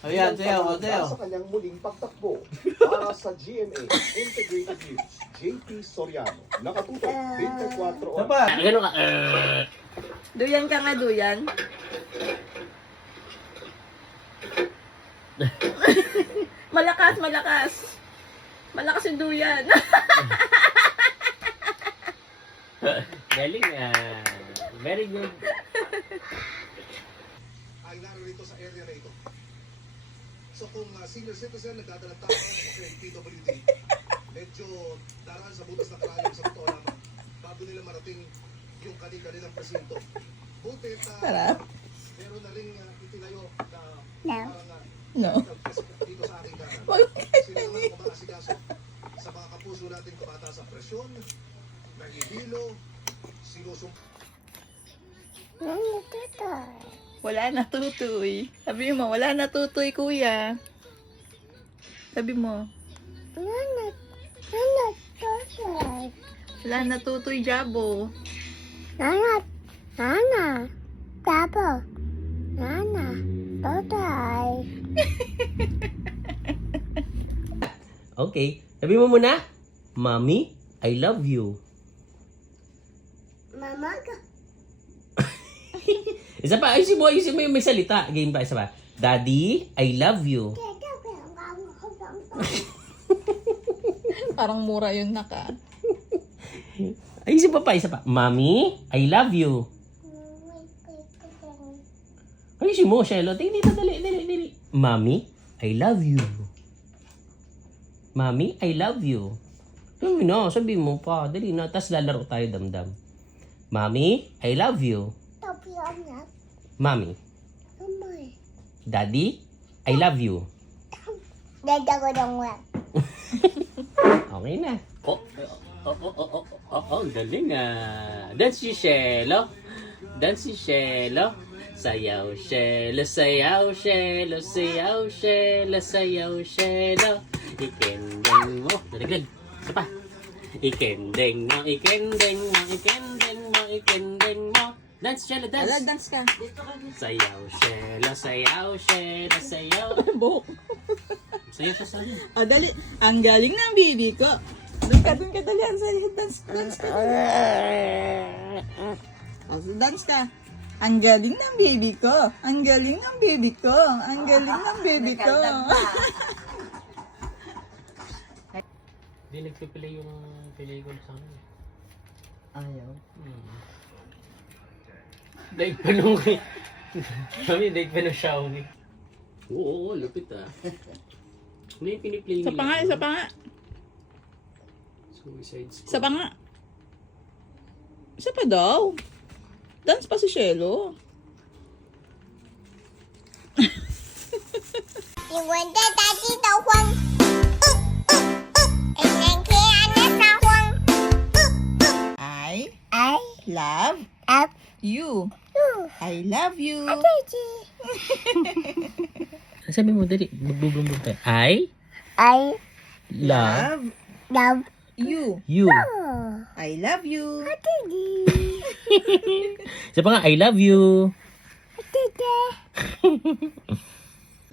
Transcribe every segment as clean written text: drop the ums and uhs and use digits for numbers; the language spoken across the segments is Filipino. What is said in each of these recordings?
Ayan, sayaw, sayaw. Sa kanyang muling pagtakbo para sa GMA Integrated News, JP Soriano. Nakatutok 24 oras. Sapa. Ganun ka. Duyan ka nga, duyan. Malakas, malakas. Malakas yung duyan. Galing ah. Very good. Ay narito sa area na ito. So kung senior citizen nagdadala tao o kaya PWD, medyo daraan sa butas na karayom sa totoo lamang bago nila marating yung kanilang presinto. Buti meron na rin itinayo na parang No. dito sa ating kanan. Sila naman kumaasikaso sa mga kapuso natin kumata sa presyon, nahihilo, sinusumpa. Wala na tutoy. Sabi mo, wala na tutoy, kuya. Sabi mo. Wala na tutoy, Jabo. Okay. Sabi mo muna, Mommy, I love you. Mama ka. Isa pa, ayusin mo yung may salita. Game pa, isa pa. Daddy, I love you. Parang mura yun naka. Ayusin pa, isa pa. Mommy, I love you. Ayusin mo, Shelo. Tingin dito, dali. Mommy, I love you. Mommy, I love you. Sabi mo pa. Dali na. Tapos lalaro tayo, damdam. Mommy, I love you. Mommy, Daddy, I love you. Okay na. Galing ah. Dance si Shelo. Sayaw, Shelo, sayaw, Shelo, sayaw, Shelo, sayaw, Shelo. Ikendeng mo. Nalaglag. Isa pa. Ikendeng mo, ikendeng mo, ikendeng mo, ikendeng mo. Dance, Shelo, dance. Wala, dance ka. Sayaw, Shelo, sayaw, Shelo, sayaw. Buhok. Sayaw sa sabi. O, dali. Ang galing ng baby ko. Doon ka, dali. Ang sali, dance ka. O, dance ka. Ang galing ng baby ko. Ang galing ng baby ko. Ang galing ng baby ko. Hindi nagpipili yung pelikula sa akin. Ayaw. Daig pa nung Mami, daig pa nung Xiaomi. Oo, lupit ah. Ano yung piniplay nila? Isa pa nga. Suicide Squad. Isa pa nga. Isa pa daw. Dance pa si Shelo. I love you. I love you. Sabi mo, dali. Magbubumbong tayo. I love you. you. I love you. Isa pa nga, I love you.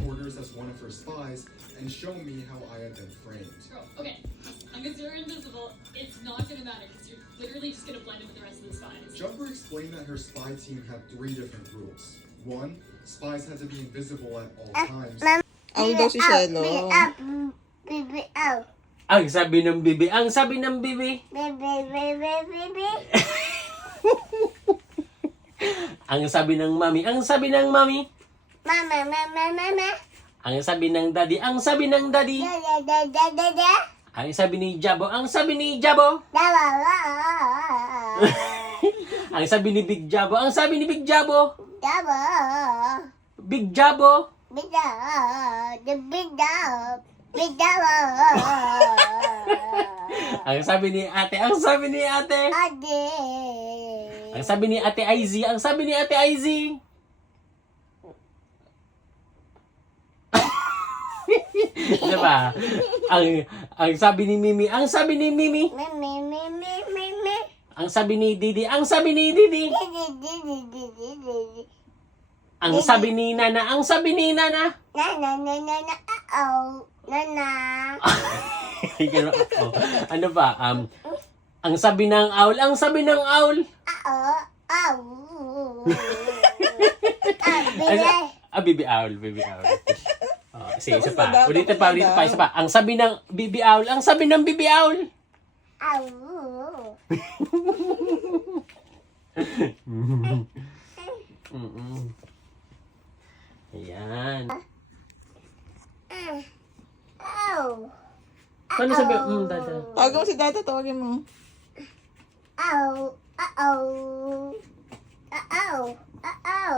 Orders as one of her spies and show me how I have been framed. Okay, because you're invisible, it's not gonna matter because you're literally just gonna blend in with the rest of the spies. Jumper explained that her spy team had 3 different rules. 1, spies had to be invisible at all times. Ang daw si Shelo. Ang sabi ng bibi. Ang sabi ng bibi. Ang sabi ng mami. Ang sabi ng mami. Ang sabi ng daddy. Ang sabi ng daddy. Ang sabi ni Jabo. Ang sabi ni Jabo. Ang sabi ni Big Jabo. Ang sabi ni Big Jabo. Big Jabo. Ang sabi ni ate. Ang sabi ni ate. Ang sabi ni ate Izzy. Ang sabi ni ate Izzy. Diba? Ang sabi ni Mimi. Ang sabi ni Mimi. Ang sabi ni Didi. Ang sabi ni Didi. Ang sabi ni Nana. Ang sabi ni Nana. Ganun ako. Ano ba? Ang sabi ng owl, ang sabi ng owl. Baby owl, baby owl. Oh, sige, isa pa. Ulitin pa, isa pa. Ang sabi ng baby owl, ang sabi ng baby owl. Ayan. Paano sabi? Dada. Tawagin mo si Dada, tawagin mo.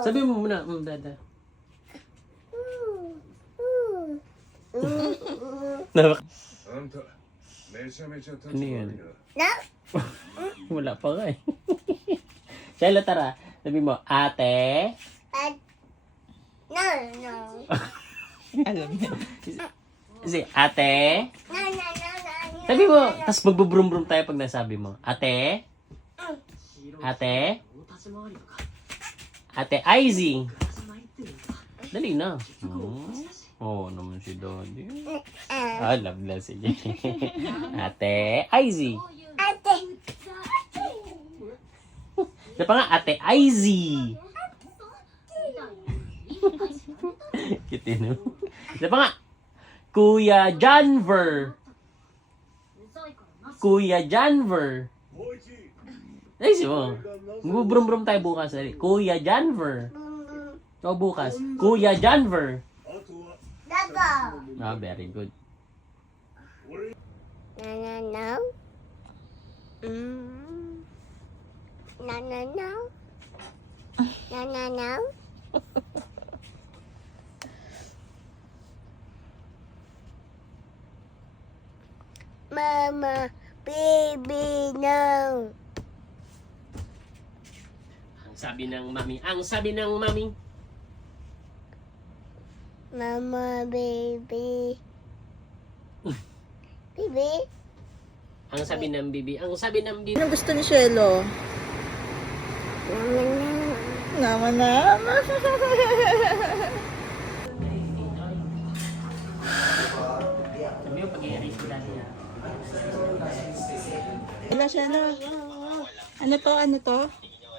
Sabi mo muna, dada. Ano yan? Wala pa nga eh. Shelo, tara. Sabi mo, ate. Alam niya. Kasi, ate. Sabi mo, tapos magbubrum-brum tayo pag nasabi mo. Ate. Ate. Ate Izzy. Dali na. Oh, naman si Daddy. Love na sige. Ate Izzy. Siya pa nga, Ate Izzy. Kitino. Siya pa nga, Kuya Janver. Kuya Janver. Ay, si mo. Magbubrum-brum tayo bukas. Kuya Janver. O bukas. Kuya Janver. Very good. Mama, baby, no. Ang sabi ng mami. Ang sabi ng mami. Mama, baby. Baby? Ang sabi ng bibi. Ang sabi ng bibi. Ano gusto ni Shelo? Mama, no. Nama. Sabi mo, pag-i-arrange ko dati ha. Wala, Shelo. Ano to? Ano to?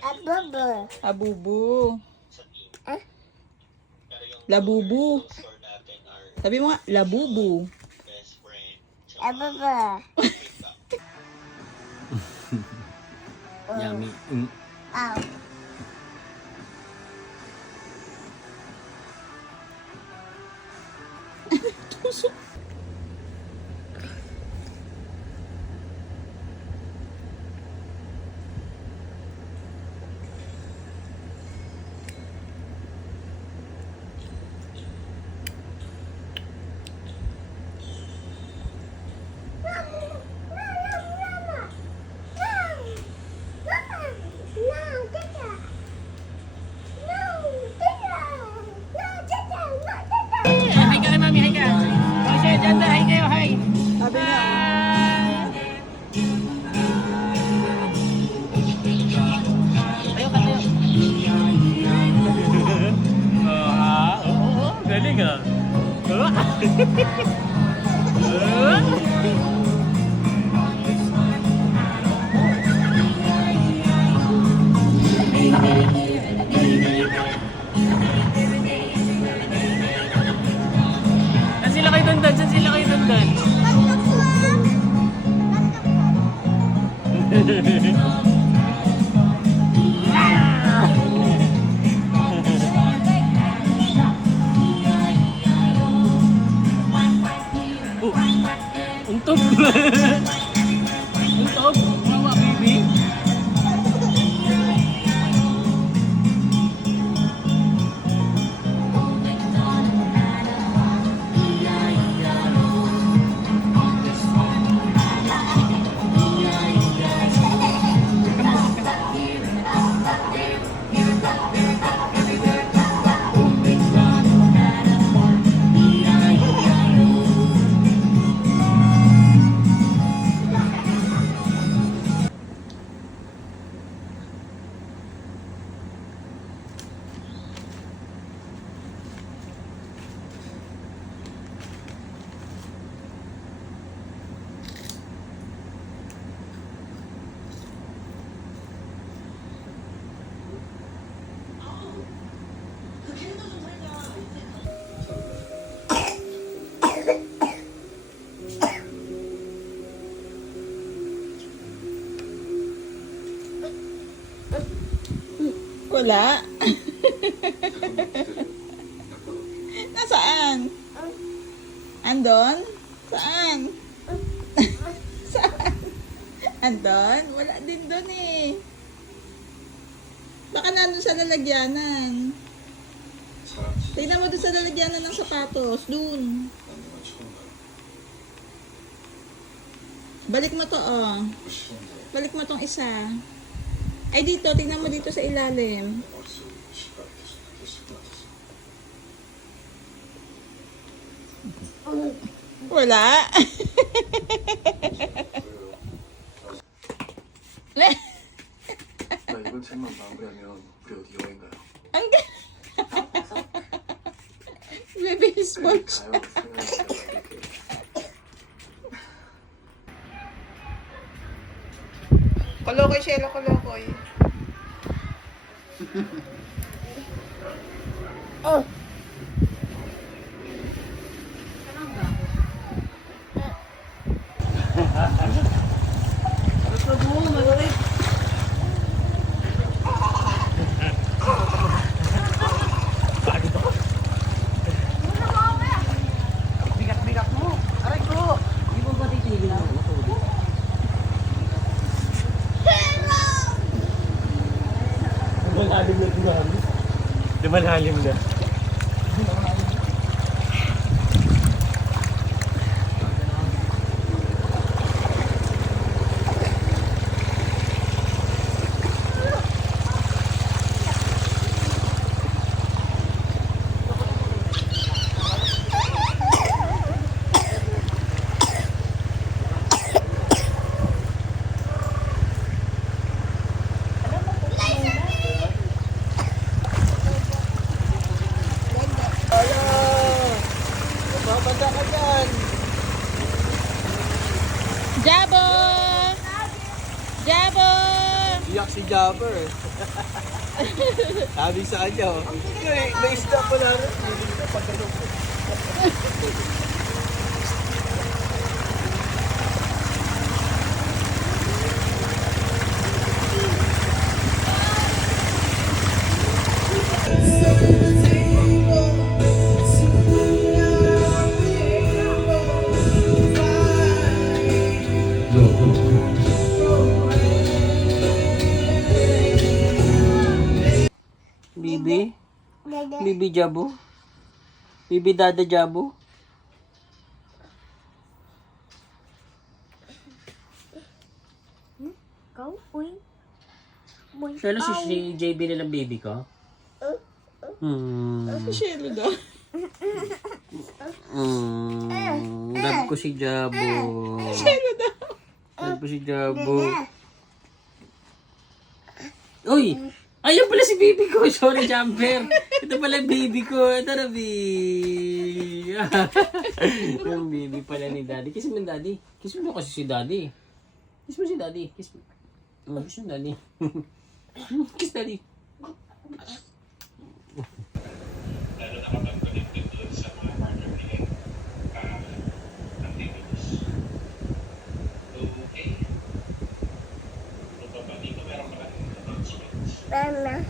Ababa. Abubu. Labubu. Sabi mo nga, labubu. Ababa. Yummy. Ow. Tusok. No, Wala. Nasaan? Andon? Saan? Saan? Andon? Wala din doon eh. Baka nandun sa lalagyanan. Tingnan mo doon sa lalagyanan ng sapatos. Doon. Balik mo to, oh. Balik mo tong isa. Ay, dito. Tingnan mo dito sa ilalim. Wala. 나 이번 책만 마무리하면 우리 어디 여행 가요? Ang Baby sports. 가요. 생각해볼게요. Kolokoy, Shelo, kolokoy. Oh. Lumalalim na. Jabo! Jabo! Iyak si Jabber eh. Sabi sa kanya, oh. May isda pa na rin. May isda pa ganun. Bibi? Dada. Bibi Jabo? Bibi Dada Jabo? Go. Uy. Uy. Shelo, si JB nilang baby ko? Shelo daw. Love ko si Jabo. Love ko si Jabo. Uy! Ayun pala si baby ko. Sorry, Jumper. Ito pala baby ko. Ito na, baby. Yung baby pala ni Daddy. Kiss mo, Daddy. Kiss mo kasi si Daddy. Kiss mo si Daddy. Kiss mo. Kiss mo, Daddy. Kiss Daddy. Mama.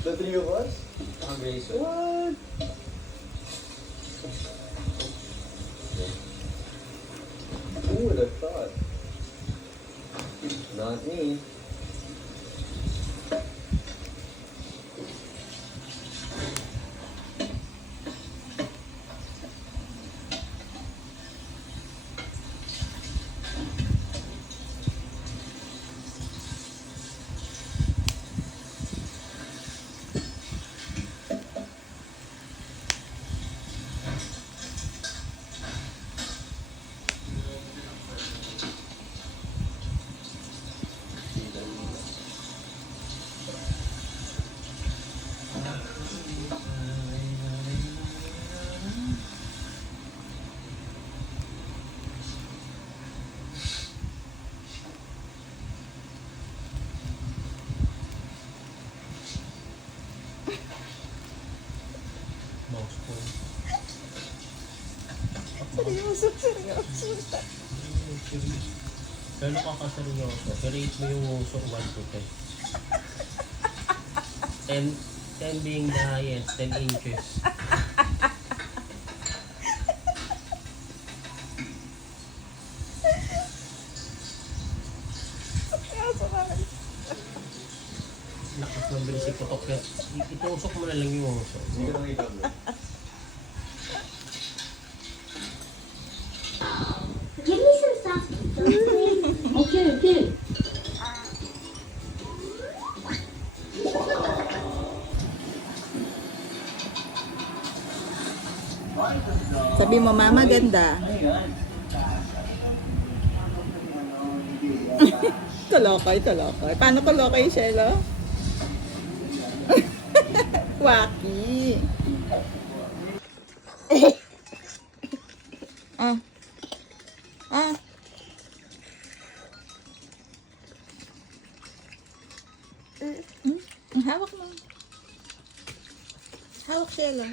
The three of us? What? Who would have thought? Not me. Pero nakakaseryoso. I-rate mo yung uso 1 to 10. 10 being the highest, 10 inches. Lakas ng bilis iputok yan. Itusok mo na lang yung uso. Give me some soft please. Okay, okay. Sabi mo, mama, ganda. Tulokay. Paano tulokay, Shelo? Waki. Ah. Hawak mo. Hawak, Shelo.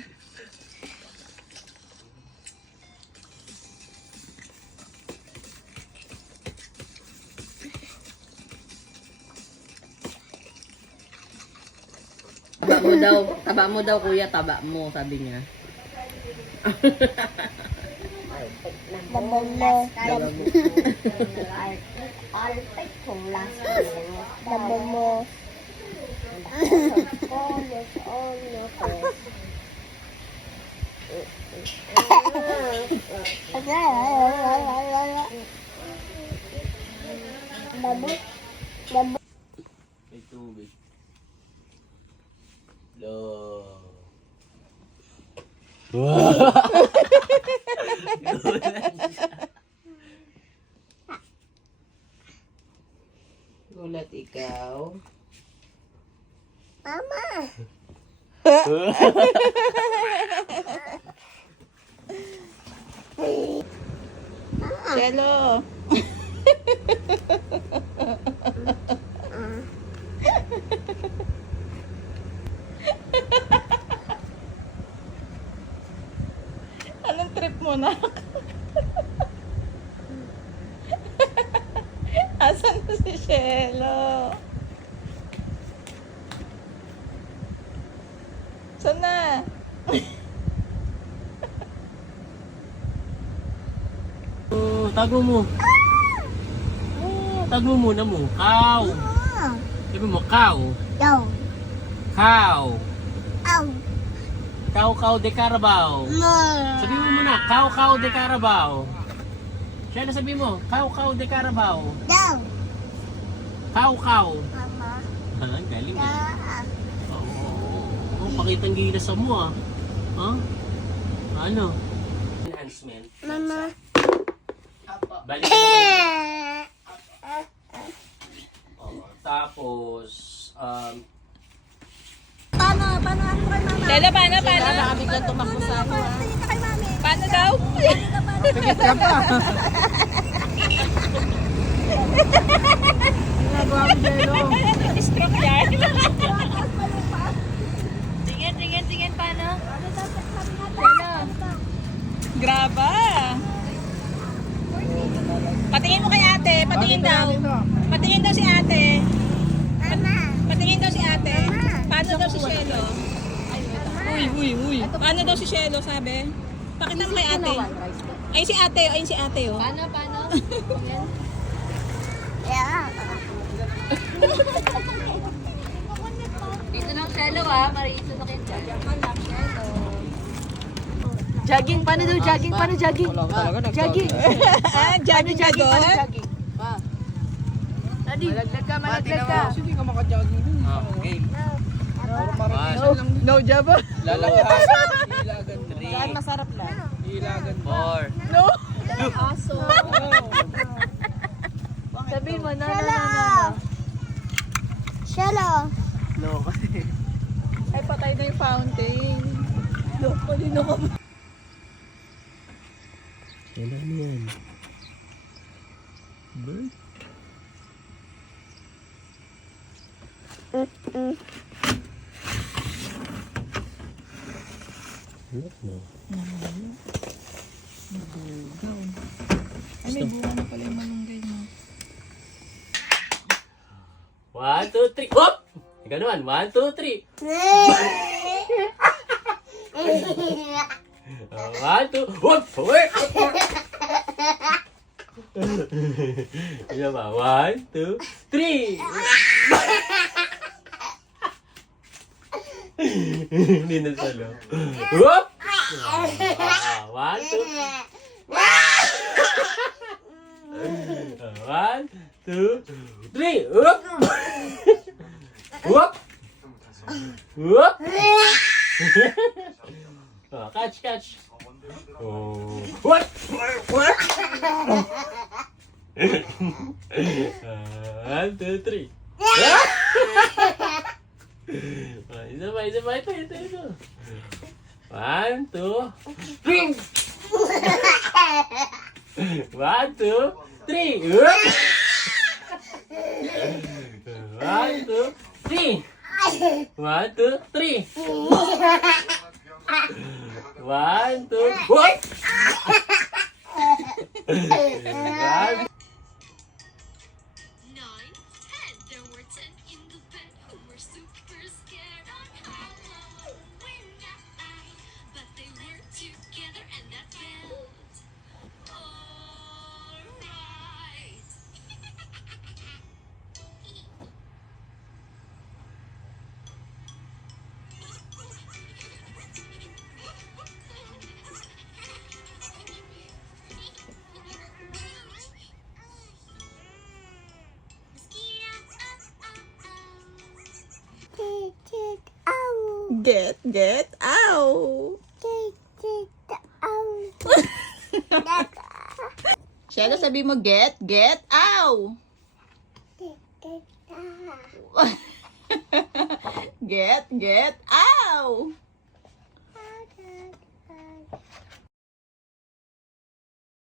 Taba mo daw kuya, taba mo, sabi niya. May tubig. Lo. Gulat ikaw. Mama. Shelo. Anong trip mo na? Asan na si Shelo? Saan na? Oh, tago mo. Tago muna mo. Cow. Sabi mo, cow. Yo. Cow. Ow. Cow, cow de Carabao. Sabi mo muna, cow, cow de Carabao. Siya na sabi mo, cow, cow de Carabao. Yo. Cow, cow. Mama. Ah, galing Ya. ah. Oh, pakitang gilas mo ah. Huh? Ano? Enhancement. Mama. Balik ka naman. Oh, tapos, Paano ano kay mama? Shelo, paano? Nakabiglang tumakbo sa ako. Tingin ka kay mami. Paano daw? Pikit ka pa. Ginagawa mo, Jelo. Stroke yan. Tingin, paano? Graba. Patingin mo kay ate, patingin daw. Patingin daw si ate. Mama. Patingin daw si ate. Paano daw si Shelo? Uy. Paano daw si Shelo, sabi? Pakita mo kay ate. Ayun si ate, oh. Paano? Yeah. Dito lang Shelo Marito na kayo dyan. Jogging, paano daw jogging? Paano jogging? Wala ko talaga Jogging. Jogging ka doon? Jogging. Adi, malaglag ka. Hindi ka makajogging dun. game. No job. Lalagyan. Ilagan mo. Saan masarap lang? Ilagan mo. 4. No. Aso. Sabihin mo, no. Shelo. Ay, patay na yung fountain. No, kanino ka ba? Kailan mo yan? Bird? Look no. Bugaw. Ay, may bunga na pala yung malunggay mo. 1, 2, 3. Hop! Ikaw naman. 1, 2, 3. 1, 2. Hop! Uwi! Ano ba? 1, 2, 3. Hindi na salo. Hop! 1, 2, 3. Hop! Whoop! Whoop! Oh, catch, catch. Oh. What? What? 1, 2, 3. Isa pa. Ito. 1, 2, 3. 1, 2, 3. 1, 2, 3. 1, 2, 3. 1, 2, what? 1. 9, 10. There were 10 in the bed who were super scared on Halloween night. But they were together and that felt alright. Get out. Shelo, sabi mo get out. Get out.